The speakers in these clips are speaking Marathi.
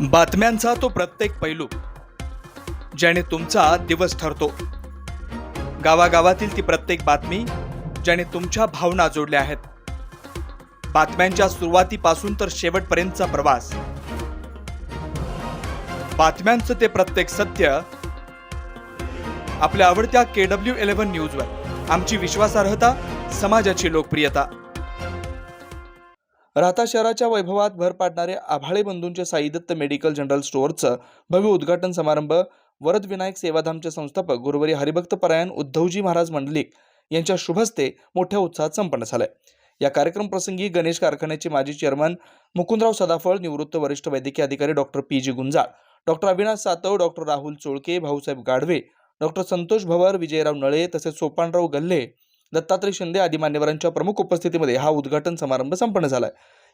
बातम्यांचा तो प्रत्येक पैलू ज्याने तुमचा दिवस ठरतो. गावागावातील ती प्रत्येक बातमी ज्याने तुमच्या भावना जोडल्या आहेत. बातम्यांच्या सुरुवातीपासून तर शेवटपर्यंतचा प्रवास. बातम्यांचं ते प्रत्येक सत्य आपल्या आवडत्या KW11 न्यूजवर. आमची विश्वासार्हता, समाजाची लोकप्रियता. राहता शहराच्या वैभवात भर पाडणारे आभाळे बंधूंचे साई दत्त मेडिकल जनरल स्टोअरचं भव्य उद्घाटन समारंभ वरद विनायक सेवाधामचे संस्थापक गुरुवारी हरिभक्त परायण उद्धवजी महाराज मंडलिक यांच्या शुभहस्ते मोठ्या उत्साहात संपन्न झालाय. या कार्यक्रम प्रसंगी गणेश कारखान्याचे माजी चेअरमन मुकुंदराव सदाफळ, निवृत्त वरिष्ठ वैद्यकीय अधिकारी doctor PG Gunjal, doctor Avinash Satav, doctor Rahul Cholke, Bhausaheb Gadhave, doctor Santosh Bhavar, Vijayrao Nale तसेच सोपानराव गल्हे, दत्तात्रय शिंदे आदी मान्यवरांच्या प्रमुख उपस्थितीमध्ये हा उद्घाटन समारंभ संपन्न झालाय.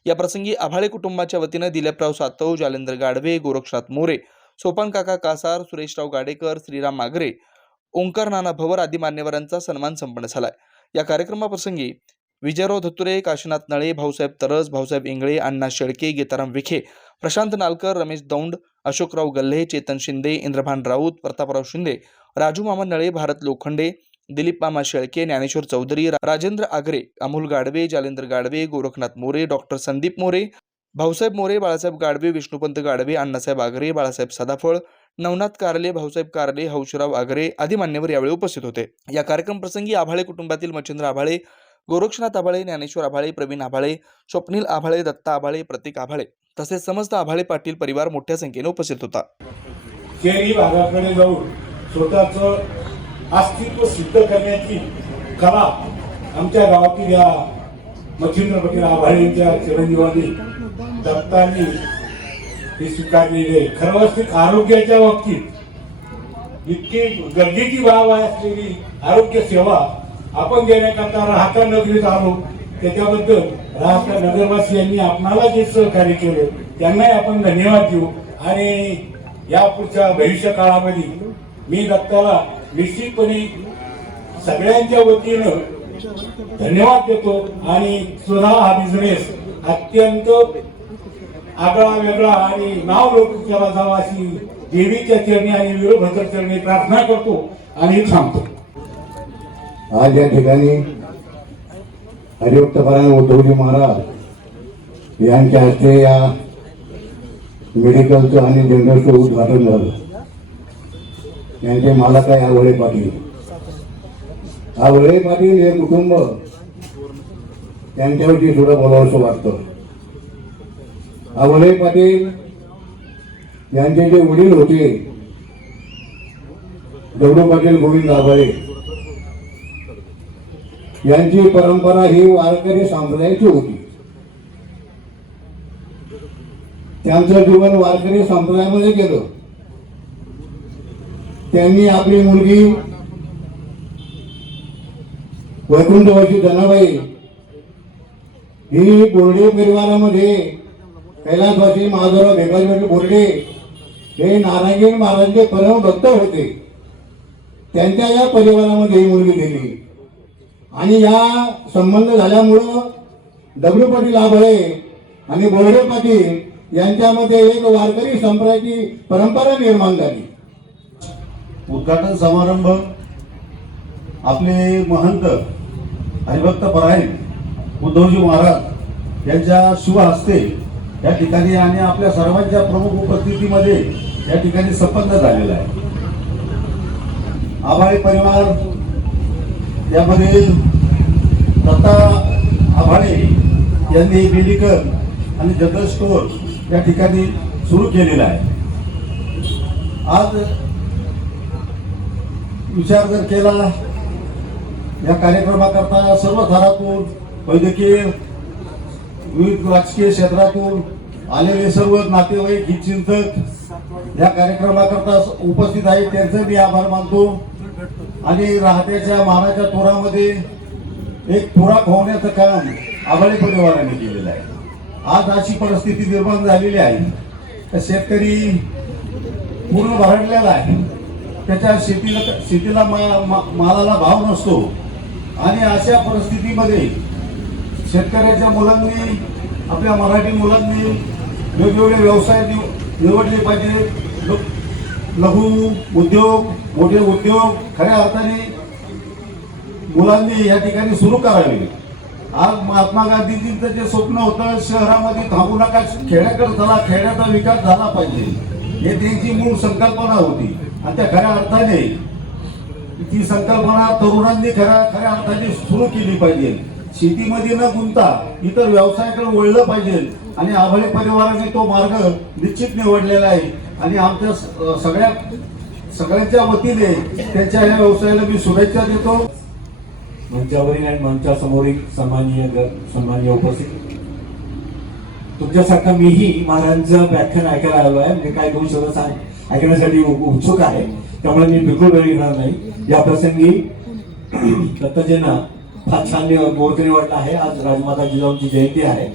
या प्रसंगी आभाळे कुटुंबाच्या वतीने दिलीपराव सातव, जालेंद्र गाढवे, गोरक्षनाथ मोरे, सोपान काका कासार, सुरेशराव गाडेकर, श्रीराम मागरे, ओंकार नाना भवर आदी मान्यवरांचा सन्मान संपन्न झालाय. या कार्यक्रमाप्रसंगी विजयराव धतुरे, काशीनाथ नळे, भाऊसाहेब तरस, भाऊसाहेब इंगळे, अण्णा शेळके, गीताराम विखे, प्रशांत नालकर, रमेश दौंड, अशोकराव गल्हे, चेतन शिंदे, इंद्रभान राऊत, प्रतापराव शिंदे, राजू मामा नळे, भारत लोखंडे, दिलीप मामा शेळके, ज्ञानेश्वर चौधरी, राजेंद्र आगरे, अमोल गाढवे, जालेंद्र गाढवे, गोरखनाथ मोरे, डॉक्टर संदीप मोरे, भाऊसाहेब मोरे, बाळासाहेब गाढवे, विष्णुपंत गाढवे, अण्णासाहेब आगरे, बाळासाहेब सदाफळ, नवनाथ कारले, भाऊसाहेब कारले, हौशीराव आगरे आदी मान्यवर यावेळी उपस्थित होते. या कार्यक्रम प्रसंगी आभाळे कुटुंबातील मच्छिंद्र आभाळे, गोरक्षनाथ आभाळे, ज्ञानेश्वर आभाळे, प्रवीण आभाळे, स्वप्नील आभाळे, दत्ता आभाळे, प्रतीक आभाळे तसेच समस्त आभाळे पाटील परिवार मोठ्या संख्येने उपस्थित होता. शहरी भागाकडे जाऊन स्वतःचं अस्तित्व सिद्ध करण्याची कला आमच्या गावातील या मच्छिंद्र पाटील आभाळेंच्या चिरंजीवांनी दत्तांनी हे स्वीकारलेले आहे. खरं वास्तविक आरोग्याच्या बाबतीत इतकी गरजेची बाब असलेली आरोग्य सेवा आपण देण्याकरता राहता नगरीत आलो. त्याच्याबद्दल राहता नगरवासियांनी आपणाला जे सहकार्य केलं त्यांनाही आपण धन्यवाद देऊ. आणि या पुढच्या भविष्य काळामध्ये मी दत्ताला निश्चितपणे सगळ्यांच्या वतीनं धन्यवाद देतो. आणि सुद्धा हा बिझनेस अत्यंत आगळा वेगळा आणि नाव लोक केला जावा अशी देवीच्या चरणी आणि वीरभद्र चरणी प्रार्थना करतो आणि थांबतो. आज या ठिकाणी हरिभक्त परायण उद्धवजी महाराज यांच्या हस्ते या मेडिकलचं आणि जनरलचं उद्घाटन झालं. यांचे मालक आहे आभाळे पाटील. आभाळे पाटील हे कुटुंब त्यांच्यावरती सुद्धा बोलावंसं वाटतं. आभाळे पाटील यांचे जे वडील होते दगडू पाटील गोविंद आभाळे यांची परंपरा ही वारकरी संप्रदायाची होती. त्यांचं जीवन वारकरी संप्रदायामध्ये गेलं. त्यांनी आपली मुलगी वैकुंठवासी धनाबाई ही बोर्डे परिवारामध्ये कैलासवासी महादेवराव भेकाजी बोर्डे हे नारायण महाराजांचे परम भक्त होते. त्यांच्या या परिवारामध्ये ही मुलगी दिली आणि या संबंध झाल्यामुळं दगडू पाटील आभाळे आणि बोर्डे पाटील यांच्यामध्ये एक वारकरी संप्रदायाची परंपरा निर्माण झाली. उद्घाटन समारंभ आपले महंत हरिभक्त परायण उद्धवजी महाराज यांच्या शुभ हस्ते या ठिकाणी आणि आपल्या सर्वांच्या प्रमुख उपस्थितीमध्ये या ठिकाणी संपन्न झालेला आहे. आभाळे परिवार यामध्ये दत्ता आभाळे यांनी मेडिकल आणि जनरल स्टोअर या ठिकाणी सुरू केलेला आहे. आज विचार जर केला या कार्यक्रमाकरता सर्व थरातून वैद्यकीय विविध राजकीय क्षेत्रातून आलेले सर्व नातेवाईक हितचिंतक या कार्यक्रमाकरता उपस्थित आहेत त्यांचे मी आभार मानतो. आणि राहत्याच्या मानाच्या तोरामध्ये एक खुराक होण्याचं काम आभाळे परिवाराने केलेलं आहे. आज अशी परिस्थिती निर्माण झालेली आहे शेतकरी पूर्ण भरडलेला आहे. त्याच्या शेतीला मालाला भाव नसतो आणि अशा परिस्थितीमध्ये शेतकऱ्याच्या मुलांनी आपल्या मराठी मुलांनी वेगवेगळे व्यवसाय निवडले पाहिजे. लघु उद्योग, मोठे उद्योग खऱ्या अर्थाने मुलांनी या ठिकाणी सुरू करावे. आज महात्मा गांधीजींचं जे स्वप्न होतं, शहरामध्ये थांबू नका, खेड्याकडे चला, खेड्याचा विकास झाला पाहिजे, हे त्यांची मूळ संकल्पना होती. आणि त्या खऱ्या अर्थाने ती संकल्पना तरुणांनी खऱ्या अर्थाने सुरू केली पाहिजे. शेतीमध्ये न गुंता इतर व्यवसायाकडे वळलं पाहिजे. आणि आभाळे परिवाराने तो मार्ग निश्चित निवडलेला आहे. आणि आमच्या सगळ्यांच्या वतीने त्यांच्या या व्यवसायाला मी शुभेच्छा देतो. मंचावरील आणि मंचासमोरील सन्माननीय उपस्थित, तुमच्यासारखा मीही महाराजांचं व्याख्यान ऐकायला आलो आहे. मी काय दोन शब्द ऐकण्यासाठी उत्सुक आहे, त्यामुळे मी बिलकुल वेळ घेणार नाही. या प्रसंगी दत्तजींना फार छान मुहूर्त निवडला आहे. आज राजमाता जिजाऊंची जयंती आहे,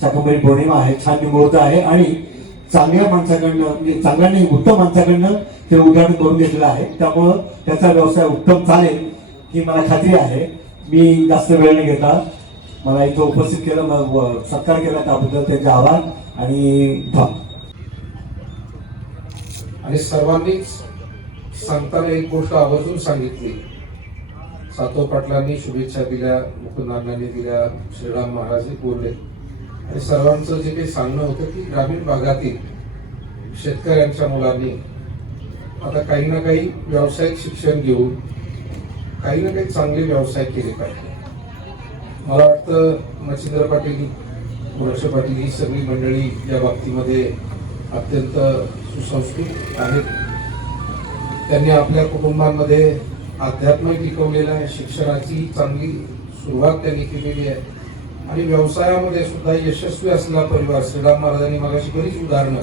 शाकंभरी पौर्णिमा आहे, छान मुहूर्त आहे. आणि चांगल्या माणसाकडनं, म्हणजे चांगल्या नाही उत्तम माणसाकडनं ते उद्घाटन करून घेतलेलं आहे. त्यामुळं त्याचा व्यवसाय उत्तम चालेल ही मला खात्री आहे. मी जास्त वेळ न घेता मला इथं उपस्थित केलं, सत्कार केला, त्याबद्दल त्यांचे आभार आणि आणि सर्वांनीच सांगताना एक गोष्ट आवर्जून सांगितली. सातव पाटलांनी शुभेच्छा दिल्या, मुकुंदांनी दिल्या, श्रीराम महाराज बोलले. आणि सर्वांचं जे काही सांगणं होतं की ग्रामीण भागातील शेतकऱ्यांच्या मुलांनी आता काही ना काही व्यावसायिक शिक्षण घेऊन काही ना काही चांगले व्यवसाय केले पाहिजे. मला वाटतं मच्छिंद्र पाटील, वृक्ष पाटील ही सगळी मंडळी या बाबतीमध्ये अत्यंत सुसंस्कृत आहेत. त्यांनी आपल्या कुटुंबांमध्ये अध्यात्म टिकवलेलं आहे, शिक्षणाची चांगली सुरुवात त्यांनी केलेली आहे. आणि व्यवसायामध्ये सुद्धा यशस्वी असलेला परिवार. श्रीराम महाराजांनी मगाशी बरीच उदाहरणं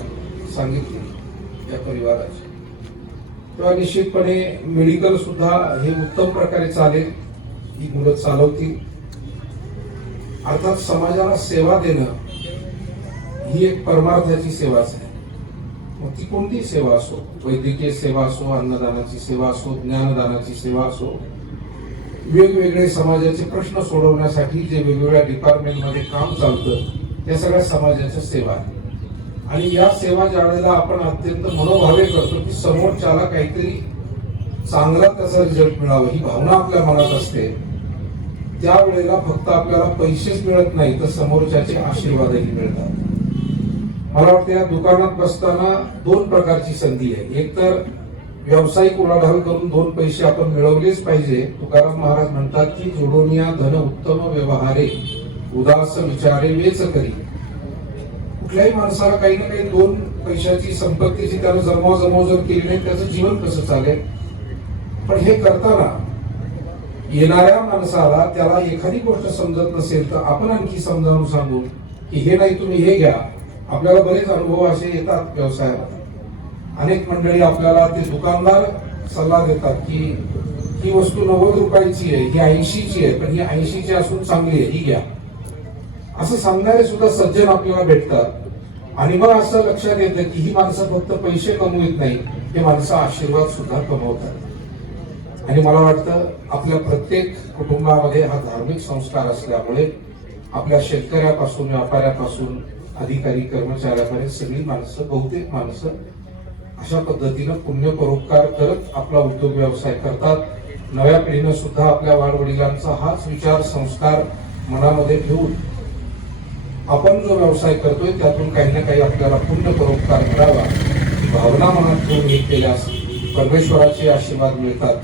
सांगितली या परिवाराची. तेव्हा निश्चितपणे मेडिकल सुद्धा हे उत्तम प्रकारे चालेल, ही मुलं चालवतील. अर्थात समाजाला सेवा देणं ही एक परमार्थाची सेवाच आहे. मग ती कोणती सेवा असो, वैद्यकीय सेवा असो, अन्नदानाची सेवा असो, ज्ञानदानाची सेवा असो, वेगवेगळे समाजाचे प्रश्न सोडवण्यासाठी जे वेगवेगळ्या डिपार्टमेंटमध्ये काम चालतं त्या सगळ्या समाजाच्या सेवा आहे. आणि या सेवा ज्या वेळेला आपण अत्यंत मनोभावे करतो की समोरच्याला काहीतरी चांगला त्याचा रिझल्ट मिळावा ही भावना आपल्या मनात असते, त्यावेळेला फक्त आपल्याला पैसेच मिळत नाही तर समोरच्याचे आशीर्वादही मिळतात. मला वाटतं या दुकानात बसताना दोन प्रकारची संधी आहे. एक तर व्यावसायिक उलाढाल करून दोन पैसे आपण मिळवलेच पाहिजे. तुकाराम महाराज म्हणतात की जोडोनिया धन उत्तम व्यवहारे, उदास विचारे वेच करी. कुठल्याही माणसाला काही ना काही दोन पैशाची संपत्तीची त्यानं जमवाजमव जर केली नाही त्याचं जीवन कसं चालेल. पण हे करताना येणाऱ्या माणसाला त्याला एखादी गोष्ट समजत नसेल तर आपण आणखी समजावून सांगू की हे नाही तुम्ही हे घ्या. आपल्याला बरेच अनुभव असे येतात व्यवसायात. अनेक मंडळी आपल्याला ते दुकानदार सल्ला देतात की ही वस्तू 90 रुपयाची आहे, ही 80ची आहे, पण ही 80ची असून चांगली आहे, ही घ्या. असं सांगणारे सुद्धा सज्जन आपल्याला भेटतात. आणि मग असं लक्षात येतं की ही माणसं फक्त पैसे कमवत नाही, हे माणसं आशीर्वाद सुद्धा कमवतात. आणि मला वाटतं आपल्या प्रत्येक कुटुंबामध्ये हा धार्मिक संस्कार असल्यामुळे आपल्या शेतकऱ्यापासून, व्यापाऱ्यापासून, अधिकारी कर्मचाऱ्यापर्यंत सगळी माणसं, बहुतेक माणसं अशा पद्धतीनं पुण्य परोपकार करत आपला उद्योग व्यवसाय करतात. नव्या पिढीनं सुद्धा आपल्या वाडवडिलांचा हाच विचार, संस्कार मनामध्ये ठेवून आपण जो व्यवसाय करतोय त्यातून काही ना काही आपल्याला पुण्य परोपकार मिळावा ही भावना मनात ठेवून हे केल्यास परमेश्वराचे आशीर्वाद मिळतात.